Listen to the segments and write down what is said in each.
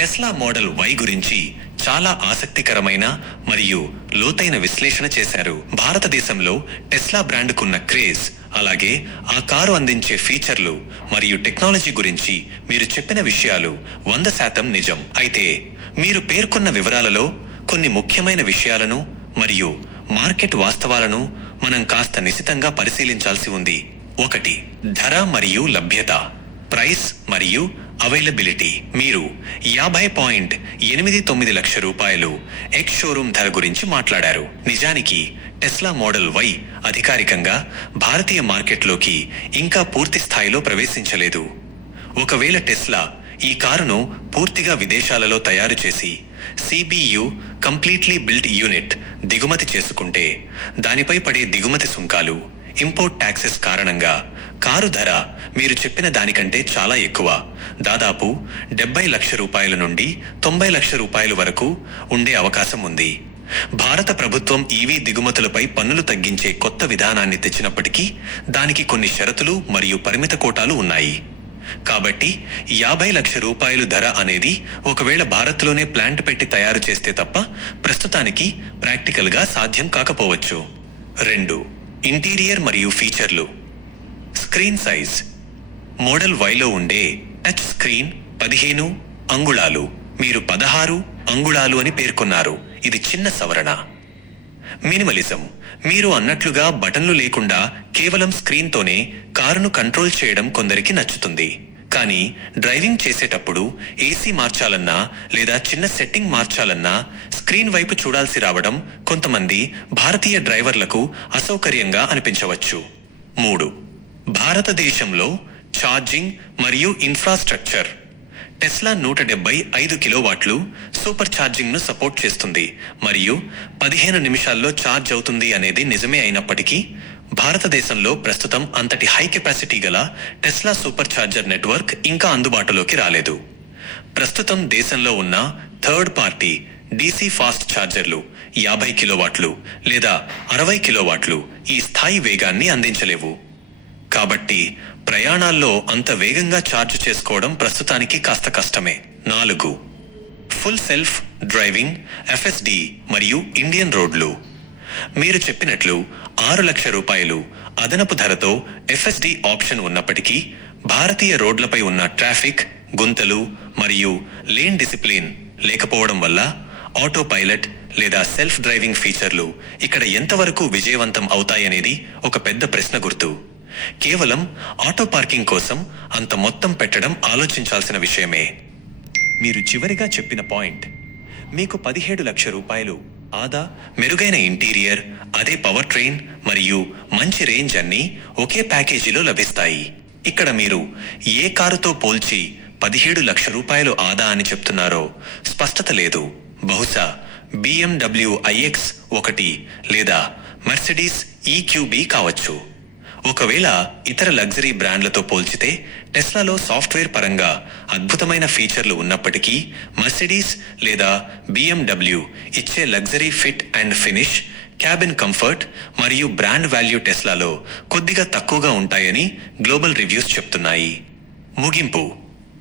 Tesla model Y గురించి చాలా ఆసక్తికరమైన మరియు లోతైన విశ్లేషణ చేశారు. భారతదేశంలో టెస్లా బ్రాండ్కున్న క్రేజ్, అలాగే ఆ కారు అందించే ఫీచర్లు మరియు టెక్నాలజీ గురించి మీరు చెప్పిన విషయాలు 100% నిజం. అయితే మీరు పేర్కొన్న వివరాలలో కొన్ని ముఖ్యమైన విషయాలను మరియు మార్కెట్ వాస్తవాలను మనం కాస్త నిశితంగా పరిశీలించాల్సి ఉంది. 1. ధర మరియు లభ్యత, ప్రైస్ మరియు అవైలబిలిటీ. మీరు 50.89 లక్షల రూపాయలు ఎక్స్ షోరూమ్ ధర గురించి మాట్లాడారు. నిజానికి టెస్లా మోడల్ వై అధికారికంగా భారతీయ మార్కెట్లోకి ఇంకా పూర్తి స్థాయిలో ప్రవేశించలేదు. ఒకవేళ టెస్లా ఈ కారును పూర్తిగా విదేశాలలో తయారు చేసి సిబియు కంప్లీట్లీ బిల్ట్ యూనిట్ దిగుమతి చేసుకుంటే, దానిపై పడే దిగుమతి సుంకాలు, ఇంపోర్ట్ ట్యాక్సెస్ కారణంగా కారు ధర మీరు చెప్పిన దానికంటే చాలా ఎక్కువ, దాదాపు 70 లక్షల రూపాయల నుండి 90 లక్షల రూపాయల వరకు ఉండే అవకాశం ఉంది. భారత ప్రభుత్వం ఈవీ దిగుమతులపై పన్నులు తగ్గించే కొత్త విధానాన్ని తెచ్చినప్పటికీ దానికి కొన్ని షరతులు మరియు పరిమిత కోటాలు ఉన్నాయి. కాబట్టి 50 లక్షల రూపాయలు ధర అనేది ఒకవేళ భారత్లోనే ప్లాంట్ పెట్టి తయారు చేస్తే తప్ప ప్రస్తుతానికి ప్రాక్టికల్గా సాధ్యం కాకపోవచ్చు. 2. ఇంటీరియర్ మరియు ఫీచర్లు. Screen size. మోడల్ వైలో ఉండే టచ్ స్క్రీన్ 15 అంగుళాలు, మీరు 16 అంగుళాలు అని పేర్కొన్నారు. ఇది చిన్న సవరణ. మినిమలిజం. మీరు అన్నట్లుగా బటన్లు లేకుండా కేవలం స్క్రీన్తోనే కారును కంట్రోల్ చేయడం కొందరికి నచ్చుతుంది. కానీ డ్రైవింగ్ చేసేటప్పుడు ఏసీ మార్చాలన్నా లేదా చిన్న సెట్టింగ్ మార్చాలన్నా స్క్రీన్ వైపు చూడాల్సి రావడం కొంతమంది భారతీయ డ్రైవర్లకు అసౌకర్యంగా అనిపించవచ్చు. 3. భారతదేశంలో ఛార్జింగ్ మరియు ఇన్ఫ్రాస్ట్రక్చర్. టెస్లా 175 కిలోవాట్లు సూపర్ ఛార్జింగ్ను సపోర్ట్ చేస్తుంది మరియు 15 నిమిషాల్లో ఛార్జ్ అవుతుంది అనేది నిజమే అయినప్పటికీ, భారతదేశంలో ప్రస్తుతం అంతటి హై కెపాసిటీ గల టెస్లా సూపర్ ఛార్జర్ నెట్వర్క్ ఇంకా అందుబాటులోకి రాలేదు. ప్రస్తుతం దేశంలో ఉన్న థర్డ్ పార్టీ డీసీ ఫాస్ట్ ఛార్జర్లు 50 కిలోవాట్లు లేదా 60 కిలోవాట్లు ఈ స్థాయి వేగాన్ని అందించలేవు. కాబట్టి ప్రయాణాల్లో అంత వేగంగా ఛార్జ్ చేసుకోవడం ప్రస్తుతానికి కాస్త కష్టమే. 4. ఫుల్ సెల్ఫ్ డ్రైవింగ్, ఎఫ్ఎస్డి మరియు ఇండియన్ రోడ్లు. మీరు చెప్పినట్లు 6 లక్షల రూపాయలు అదనపు ధరతో ఎఫ్ఎస్డి ఆప్షన్ ఉన్నప్పటికీ, భారతీయ రోడ్లపై ఉన్న ట్రాఫిక్, గుంతలు మరియు లేన్ డిసిప్లిన్ లేకపోవడం వల్ల ఆటో పైలట్ లేదా సెల్ఫ్ డ్రైవింగ్ ఫీచర్లు ఇక్కడ ఎంతవరకు విజయవంతం అవుతాయనేది ఒక పెద్ద ప్రశ్న గుర్తు. కేవలం ఆటో పార్కింగ్ కోసం అంత మొత్తం పెట్టడం ఆలోచించాల్సిన విషయమే. మీరు చివరిగా చెప్పిన పాయింట్, మీకు 17 లక్షల రూపాయలు ఆదా, మెరుగైన ఇంటీరియర్, అదే పవర్ ట్రైన్ మరియు మంచి రేంజ్ అన్నీ ఒకే ప్యాకేజీలో లభిస్తాయి. ఇక్కడ మీరు ఏ కారుతో పోల్చి 17 లక్షల రూపాయలు ఆదా అని చెప్తున్నారో స్పష్టత లేదు. బహుశా BMW iX1 లేదా మెర్సిడీస్ EQB కావచ్చు. ఒకవేళ ఇతర లగ్జరీ బ్రాండ్లతో పోల్చితే టెస్లాలో సాఫ్ట్వేర్ పరంగా అద్భుతమైన ఫీచర్లు ఉన్నప్పటికీ, మెర్సిడీస్ లేదా BMW ఇచ్చే luxury fit and finish, cabin comfort మరియు బ్రాండ్ వాల్యూ టెస్లాలో కొద్దిగా తక్కువగా ఉంటాయని గ్లోబల్ రివ్యూస్ చెప్తున్నాయి. ముగింపు.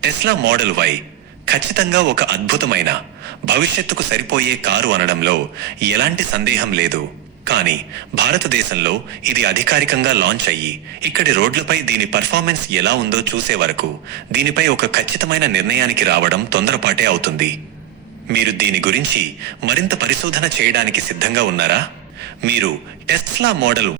టెస్లా మోడల్ వై ఖచ్చితంగా ఒక అద్భుతమైన, భవిష్యత్తుకు సరిపోయే కారు అనడంలో ఎలాంటి సందేహం లేదు. కానీ భారతదేశంలో ఇది అధికారికంగా లాంచ్ అయ్యి ఇక్కడి రోడ్లపై దీని పర్ఫార్మెన్స్ ఎలా ఉందో చూసే వరకు దీనిపై ఒక ఖచ్చితమైన నిర్ణయానికి రావడం తొందరపాటే అవుతుంది. మీరు దీని గురించి మరింత పరిశోధన చేయడానికి సిద్ధంగా ఉన్నారా? మీరు టెస్లా మోడల్